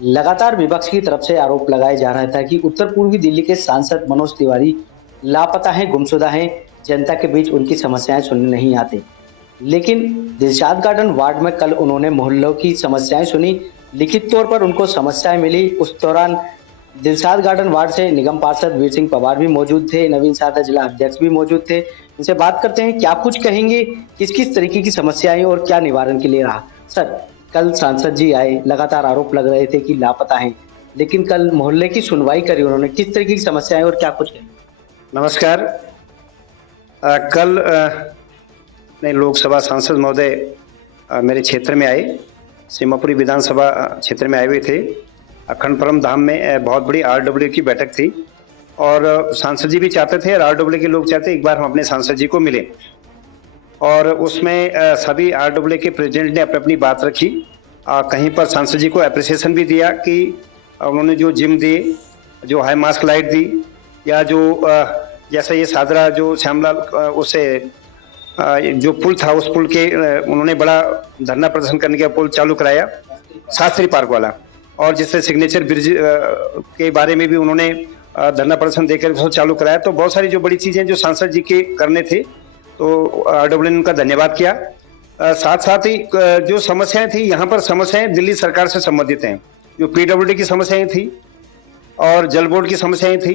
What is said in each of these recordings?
लगातार विपक्ष की तरफ से आरोप लगाया जा रहा था कि उत्तर पूर्वी दिल्ली के सांसद मनोज तिवारी लापता हैं, गुमशुदा हैं, जनता के बीच उनकी समस्याएं सुनने नहीं आते। लेकिन दिलशाद गार्डन वार्ड में कल उन्होंने मोहल्लों की समस्याएं सुनी, लिखित तौर पर उनको समस्याएं मिली। उस दौरान दिलशाद गार्डन वार्ड से निगम पार्षद वीर सिंह पवार भी मौजूद थे, नवीन सादा जिला अध्यक्ष भी मौजूद थे। इनसे बात करते हैं, क्या कुछ कहेंगे, किस किस तरीके की समस्याएं और क्या निवारण के लिए रहा। सर, कल सांसद जी आए, लगातार आरोप लग रहे थे कि लापता हैं, लेकिन कल मोहल्ले की सुनवाई करी उन्होंने, किस तरीके की समस्याएं और क्या कुछ कहेंगे। नमस्कार। कल नए लोकसभा सांसद महोदय मेरे क्षेत्र में आए, सीमापुरी विधानसभा क्षेत्र में आए हुए थे। अखंड परम धाम में बहुत बड़ी आरडब्ल्यू की बैठक थी और सांसद जी भी चाहते थे और आरडब्ल्यू के लोग चाहते एक बार हम अपने सांसद जी को मिले। और उसमें सभी आरडब्ल्यू के प्रेसिडेंट ने अपनी अपनी बात रखी। कहीं पर सांसद जी को अप्रिसिएशन भी दिया कि उन्होंने जो जिम दी, जो हाई मास्क लाइट दी, या जो जैसा ये सादरा जो श्यामलाल उससे जो पुल था, उस पुल के उन्होंने बड़ा धरना प्रदर्शन करने का पुल चालू कराया, शास्त्री पार्क वाला। और जिससे सिग्नेचर ब्रिज के बारे में भी उन्होंने धरना प्रदर्शन देकर उसको चालू कराया। तो बहुत सारी जो बड़ी चीजें जो सांसद जी के करने थे, तो आरडब्ल्यू ने उनका धन्यवाद किया। साथ साथ ही जो समस्याएं थी, यहाँ पर समस्याएं दिल्ली सरकार से संबंधित हैं। जो पीडब्ल्यूडी की समस्याएं थी और जल बोर्ड की समस्याएं थी,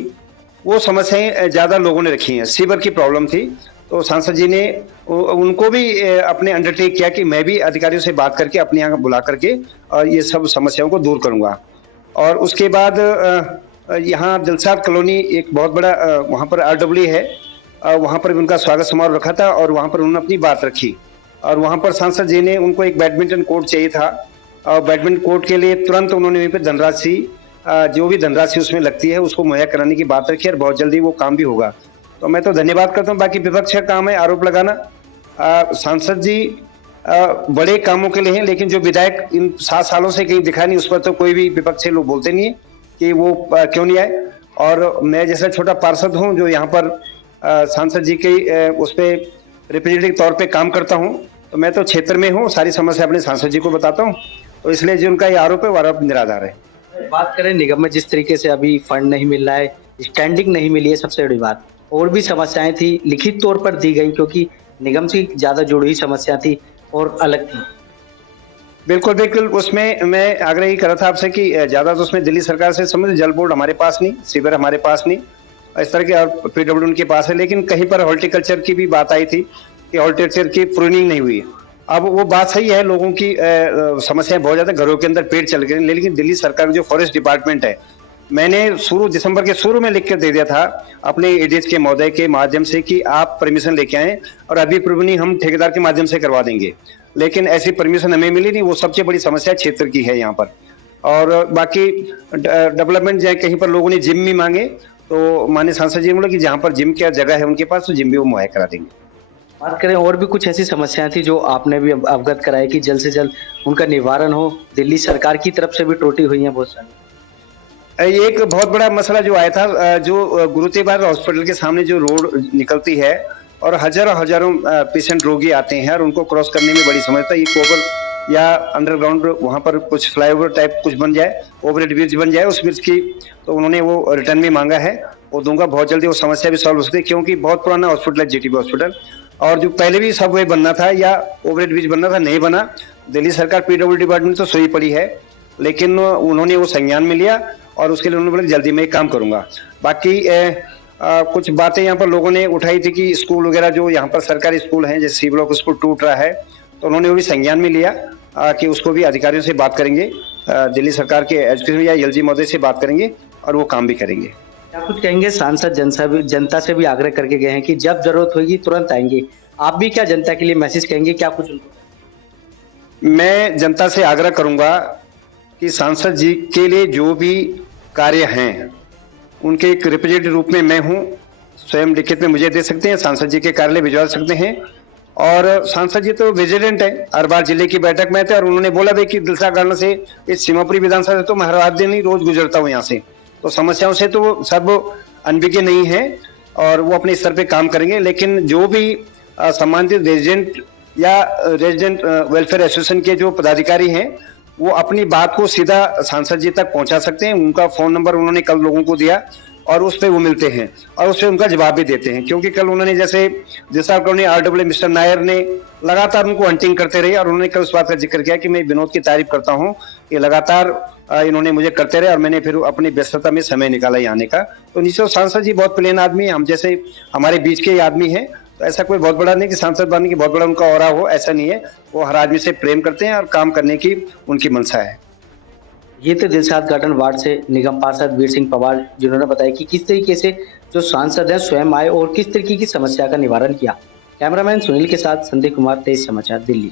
वो समस्याएं ज्यादा लोगों ने रखी हैं। सीवर की प्रॉब्लम थी, तो सांसद जी ने उनको भी अपने अंडरटेक किया कि मैं भी अधिकारियों से बात करके अपने यहाँ बुला करके और ये सब समस्याओं को दूर करूंगा। और उसके बाद यहाँ दिलशाद कॉलोनी एक बहुत बड़ा वहाँ पर आरडब्ल्यू है, वहाँ पर भी उनका स्वागत समारोह रखा था और वहाँ पर उन्होंने अपनी बात रखी। और वहाँ पर सांसद जी ने उनको एक बैडमिंटन कोर्ट चाहिए था और बैडमिंटन कोर्ट के लिए तुरंत उन्होंने वहीं पर धनराशि, जो भी धनराशि उसमें लगती है, उसको मुहैया कराने की बात रखी और बहुत जल्दी वो काम भी होगा। तो मैं तो धन्यवाद करता हूँ। बाकी विपक्ष का काम है आरोप लगाना। सांसद जी बड़े कामों के लिए हैं, लेकिन जो विधायक इन 7 सालों से कहीं दिखा नहीं, उस पर तो कोई भी विपक्ष लोग बोलते नहीं है कि वो क्यों नहीं आए। और मैं जैसा छोटा पार्षद हूँ जो यहाँ पर सांसद जी के उस पर रिप्रेजेंटेटिव तौर पे काम करता हूँ, तो मैं तो क्षेत्र में हूँ, सारी समस्या अपने सांसद जी को बताता हूँ। तो इसलिए जो उनका ये आरोप है वो आरोप निराधार है। बात करें निगम में जिस तरीके से अभी फंड नहीं मिल रहा है, स्टैंडिंग नहीं मिली है, सबसे बड़ी बात। और भी समस्याएं थी, लिखित तौर पर दी गई, क्योंकि निगम से ज्यादा जुड़ी हुई समस्या थी और अलग थी। बिल्कुल बिल्कुल, उसमें मैं आग्रह ही कर रहा था आपसे कि ज्यादा तो उसमें दिल्ली सरकार से संबंधित, जल बोर्ड हमारे पास नहीं, सीवर हमारे पास नहीं, इस तरह के और पीडब्ल्यू उनके पास है। लेकिन कहीं पर हॉर्टिकल्चर की भी बात आई थी कि हॉर्टिकल्चर की प्रूनिंग नहीं हुई। अब वो बात सही है, लोगों की समस्याएं बहुत ज्यादा, घरों के अंदर पेड़ चल गए, लेकिन दिल्ली सरकार जो फॉरेस्ट डिपार्टमेंट है, मैंने दिसंबर के शुरू में लिख कर दे दिया था अपने एडीएच के महोदय के माध्यम से कि आप परमिशन लेके आए और अभी प्रूनिंग हम ठेकेदार के माध्यम से करवा देंगे, लेकिन ऐसी परमिशन हमें मिली नहीं। वो सबसे बड़ी समस्या क्षेत्र की है यहाँ पर। और बाकी डेवलपमेंट जाए, कहीं पर लोगों ने जिम भी मांगे, तो माननीय सांसद जी ने बोला कि जहाँ पर जिम की जगह है उनके पास, तो जिम भी वो मुहैया करा देंगे। बात करें, और भी कुछ ऐसी समस्याएं थी जो आपने भी अवगत कराई कि जल्द से जल्द उनका निवारण हो। दिल्ली सरकार की तरफ से भी त्रुटि हुई है बहुत सारी। एक बहुत बड़ा मसला जो आया था, जो गुरु तेग बहादुर हॉस्पिटल के सामने जो रोड निकलती है और हजारों पेशेंट रोगी आते हैं और उनको क्रॉस करने में बड़ी समस्या। ये कोबर या अंडरग्राउंड वहाँ पर कुछ फ्लाईओवर टाइप कुछ बन जाए, ओवरहेड ब्रिज बन जाए, उस ब्रिज की तो उन्होंने वो रिटर्न में मांगा है, वो दूंगा। बहुत जल्दी वो समस्या भी सॉल्व हो सकती है, क्योंकि बहुत पुराना हॉस्पिटल है जीटीबी हॉस्पिटल, और जो पहले भी सबवे बनना था या ओवरहेड ब्रिज बनना था, नहीं बना। दिल्ली सरकार पीडब्ल्यू डिपार्टमेंट तो सोई पड़ी है, लेकिन उन्होंने वो संज्ञान में लिया और उसके लिए उन्होंने बोला जल्दी में काम करूंगा। बाकी कुछ बातें यहाँ पर लोगों ने उठाई थी कि स्कूल वगैरह जो यहाँ पर सरकारी स्कूल हैं, जैसे सी ब्लॉक स्कूल टूट रहा है, तो उन्होंने वो भी संज्ञान में लिया कि उसको भी अधिकारियों से बात करेंगे, दिल्ली सरकार के एजुकेशन या एलजी महोदय से बात करेंगे और वो काम भी करेंगे। क्या कुछ कहेंगे? सांसद जनता से भी आग्रह करके गए हैं कि जब जरूरत होगी तुरंत आएंगे। आप भी क्या जनता के लिए मैसेज कहेंगे, क्या कुछ? मैं जनता से आग्रह करूंगा कि सांसद जी के लिए जो भी कार्य हैं, उनके एक रिप्रेजेंटेटिव रूप में मैं हूं, स्वयं लिखित में मुझे दे सकते हैं, सांसद जी के कार्यालय भिजवा सकते हैं। और सांसद जी तो विजिलेंट है, हर बार जिले की बैठक में थे और उन्होंने बोला भी कि दिलशाद गार्डन से इस सीमापुरी विधानसभा से तो मैं हर दिन ही रोज गुजरता हूँ यहाँ से, तो समस्याओं से तो वो सब अनभिज्ञ नहीं है और वो अपने स्तर पे काम करेंगे। लेकिन जो भी सम्मानित रेजिडेंट या रेजिडेंट वेलफेयर एसोसिएशन के जो पदाधिकारी हैं, वो अपनी बात को सीधा सांसद जी तक पहुंचा सकते हैं। उनका फोन नंबर उन्होंने कल लोगों को दिया और उस पर वो मिलते हैं और उस पर उनका जवाब भी देते हैं, क्योंकि कल उन्होंने जैसा RW मिस्टर नायर ने लगातार उनको हंटिंग करते रहे और उन्होंने कल उस बात का जिक्र किया कि मैं विनोद की तारीफ करता हूं कि लगातार इन्होंने मुझे करते रहे और मैंने फिर अपनी व्यस्तता में समय निकाला यहाँ आने का। तो निश्चित सांसद जी बहुत प्लेन आदमी है, हम जैसे हमारे बीच के आदमी हैं, तो ऐसा कोई बहुत बड़ा नहीं कि सांसद बनने की बहुत बड़ा उनका ऑरा हो, ऐसा नहीं है। वो हर आदमी से प्रेम करते हैं और काम करने की उनकी मंशा है। ये तो दिलशाद गार्डन वार्ड से निगम पार्षद वीर सिंह पवार जिन्होंने बताया कि किस तरीके से जो सांसद हैं स्वयं आए और किस तरीके की समस्या का निवारण किया। कैमरामैन सुनील के साथ संदीप कुमार, तेज समाचार, दिल्ली।